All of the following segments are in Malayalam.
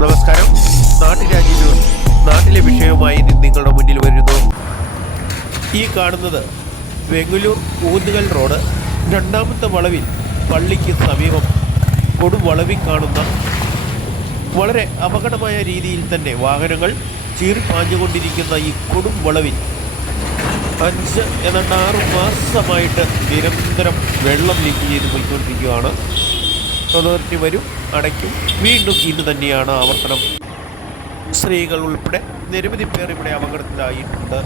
നമസ്കാരം. നാട്ടുരാജ്യ ന്യൂസ് നാട്ടിലെ വിഷയവുമായി നിങ്ങളുടെ മുന്നിൽ വരുന്നു. ഈ കാണുന്നത് വെങ്ങല്ലൂർ ഊന്നുകൽ റോഡ് രണ്ടാമത്തെ വളവിൽ പള്ളിക്ക് സമീപം കൊടുവളവിൽ കാണുന്ന വളരെ അപകടമായ രീതിയിൽ തന്നെ വാഹനങ്ങൾ ചീറിപ്പാഞ്ഞുകൊണ്ടിരിക്കുന്ന ഈ കൊടും വളവിൽ 6 മാസമായിട്ട് നിരന്തരം വെള്ളം ലീക്ക് ചെയ്ത് പോയിക്കൊണ്ടിരിക്കുകയാണ്. അതോറിറ്റി വരും, അടയ്ക്കും, വീണ്ടും ഇന്ന് തന്നെയാണ് ആവർത്തനം. സ്ത്രീകൾ ഉൾപ്പെടെ നിരവധി പേർ ഇവിടെ അപകടത്തിലായിട്ടുണ്ട്.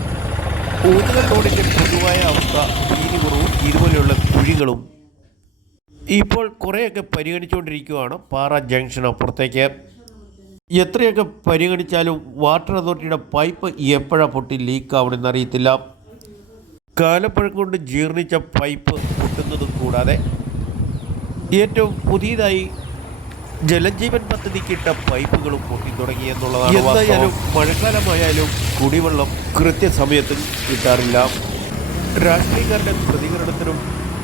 ഊന്നുകൽ റോഡിൻ്റെ പൊതുവായ അവസ്ഥ വീതികുറവും ഇതുപോലെയുള്ള കുഴികളും ഇപ്പോൾ കുറേയൊക്കെ പരിഗണിച്ചുകൊണ്ടിരിക്കുകയാണ്. പാറ ജംഗ്ഷൻ അപ്പുറത്തേക്ക് എത്രയൊക്കെ പരിഗണിച്ചാലും വാട്ടർ അതോറിറ്റിയുടെ പൈപ്പ് എപ്പോഴാണ് പൊട്ടി ലീക്കാവണമെന്ന് അറിയത്തില്ല. കാലപ്പഴക്കം കൊണ്ട് ജീർണിച്ച പൈപ്പ് പൊട്ടുന്നതും കൂടാതെ ഏറ്റവും പുതിയതായി ജലജീവൻ പദ്ധതിക്കിട്ട പൈപ്പുകളും പൊട്ടി തുടങ്ങി എന്നുള്ളതാണ്. എന്തായാലും മഴക്കാലമായാലും കുടിവെള്ളം കൃത്യസമയത്ത് കിട്ടാറില്ല. രാഷ്ട്രീയക്കാരുടെ പ്രതികരണത്തിനും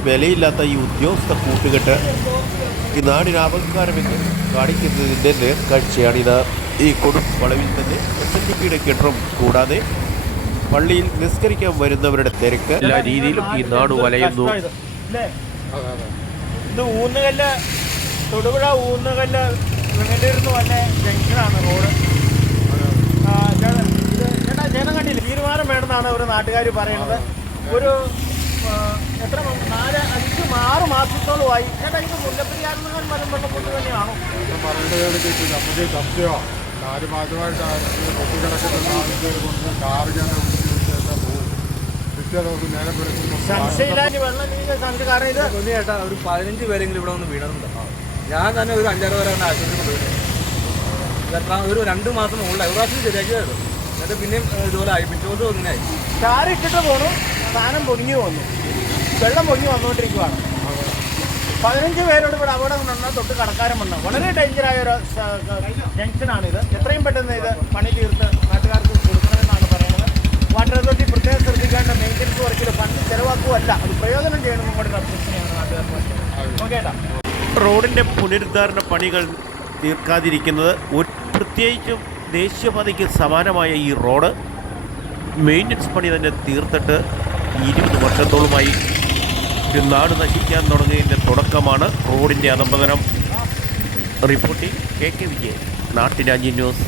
വിലയില്ലാത്ത ഈ ഉദ്യോഗസ്ഥ കൂട്ടുകെട്ട് ഈ നാടിന് അപകാരമെന്ന് കാണിക്കുന്നതിൻ്റെ നേർക്കാഴ്ചയാണിത്. ഈ കൊടും വളവിൽ തന്നെ SNDPയുടെ കെട്ടിടം കൂടാതെ പള്ളിയിൽ നിസ്കരിക്കാൻ വരുന്നവരുടെ തിരക്ക് എല്ലാ രീതിയിലും ഈ നാട് വലയുന്നു. ഇത് ഊന്നുകല്ല്, തൊടുപുഴ ഊന്നുകല്ല് വെങ്ങല്ലൂരിന്ന് വന്ന ജംഗ്ഷനാണ് റോഡ്. ഇത് ചേട്ടാ ചേട്ടൻ കണ്ടില്ല, തീരുമാനം വേണമെന്നാണ് ഒരു നാട്ടുകാർ പറയുന്നത്. ഒരു എത്ര 6 മാസത്തോളമായി ചേട്ടാ. ഇത് മുല്ലപ്പെരിയാറിൽ മലമ്പള്ളം കൊണ്ട് തന്നെയാണോ പറയുന്നത്? 4 മാസമായിട്ട് സംശയമില്ലാഞ്ഞ് വെള്ളം കാരണം ഇത് ചേട്ടാ ഒരു 15 പേരെങ്കിലും ഇവിടെ ഒന്ന് വീണതുണ്ട്. ഞാൻ തന്നെ ഒരു 5-6 പേരാണ് ആശുപത്രി കൊണ്ടുപോയിട്ട് ഒരു 2 മാസം മുകളിൽ ഒരു പ്രാവശ്യം ശരിയാക്കിയത്. എന്നിട്ട് പിന്നെയും ഇതുപോലെ ആയി, പിറ്റേ ദിവസം ഒന്നിനായി ചാറിട്ടിട്ട് പോണു. സാധനം പൊങ്ങി വന്നു, വെള്ളം പൊങ്ങി വന്നുകൊണ്ടിരിക്കുവാണ്. 15 പേരോട് ഇവിടെ അപകടം വന്നാൽ തൊട്ട് കടക്കാരം വന്നു. വളരെ ഡേഞ്ചറായ ഒരു ജംഗ്ഷനാണിത്. എത്രയും പെട്ടെന്ന് ഇത് പണി തീർത്ത് നാട്ടുകാർക്ക് കൊടുക്കണമെന്നാണ് പറയുന്നത്. വാട്ടർ അതോറിറ്റി പ്രത്യേകം ശ്രദ്ധിക്കേണ്ട മെയിൻ്റനൻസ് വർക്കിൽ ഫണ്ട് ചിലവാക്കുകയല്ല, അത് പ്രയോജനം ചെയ്യണമെന്നും കൂടെ അഭ്യർത്ഥനയാണ് നാട്ടുകാർക്ക്. ഓക്കേട്ടാ. റോഡിൻ്റെ പുനരുദ്ധാരണ പണികൾ തീർക്കാതിരിക്കുന്നത് പ്രത്യേകിച്ചും ദേശീയപാതയ്ക്ക് സമാനമായ ഈ റോഡ് മെയിൻ്റനൻസ് പണി തന്നെ തീർത്തിട്ട് 20 വർഷത്തോളമായി. ഒരു നാട് നശിക്കാൻ തുടങ്ങിയതിൻ്റെ തുടക്കമാണ് റോഡിൻ്റെ അധംപതനം. റിപ്പോർട്ടിംഗ് KK വിജയൻ, നാട്ടുരാജ്യ ന്യൂസ്.